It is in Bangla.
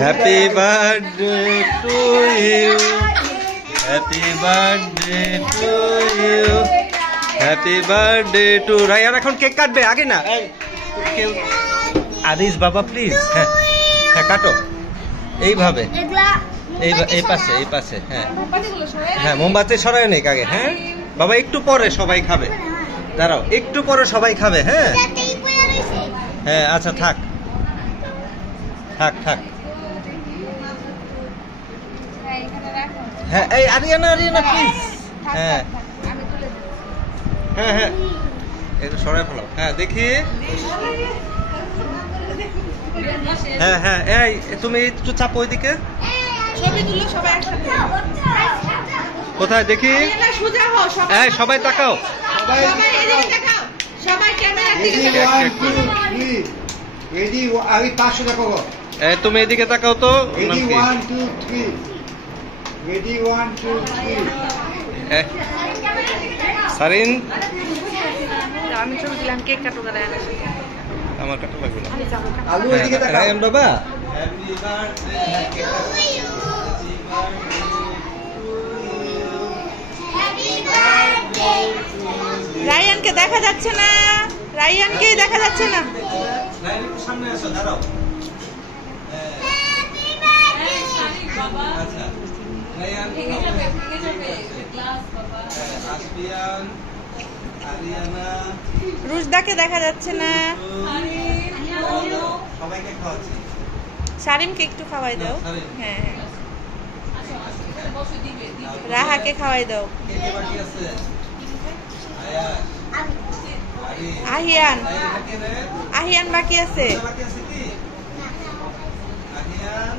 Happy birthday to you, happy birthday to you, happy birthday to. Ryan এখন কেক কাটবে, আগে না আদিস বাবা প্লিজ। হ্যাঁ হ্যাঁ কাটো এইভাবে, এই পাশে এই পাশে। হ্যাঁ হ্যাঁ মোমবাতি সরাই নেই আগে। হ্যাঁ বাবা একটু পরে সবাই খাবে, দাঁড়াও একটু পরে সবাই খাবে। হ্যাঁ হ্যাঁ আচ্ছা থাক থাক থাক। হ্যাঁ এই আরিয়ানা আরিয়ানা প্লিজ। হ্যাঁ হ্যাঁ হ্যাঁ একটু সরাই ফেলাও। হ্যাঁ দেখি। হ্যাঁ হ্যাঁ এই তুমি একটু চাপো ওইদিকে। কোথায় দেখি? এই সবাই তাকাও, তুমি এদিকে তাকাও তো। সারিন আমি ছবি দিলাম, কেক কাটো। আমার কাটা লাগবে না। রায়ান বাবা রায়ানকে দেখা যাচ্ছে না, রায়ানকে দেখা যাচ্ছে না। সামনে আসো, দাঁড়াও। আচ্ছা রায়ান আরিয়ানা রুশদাকে দেখা যাচ্ছে না। সবাইকে খাওয়াচ্ছি। সারিমকে একটু খাওয়াই দাও। হ্যাঁ রাহাকে খাওয়াই দাও। আহিয়ান আহিয়ান বাকি আছে। আহিয়ান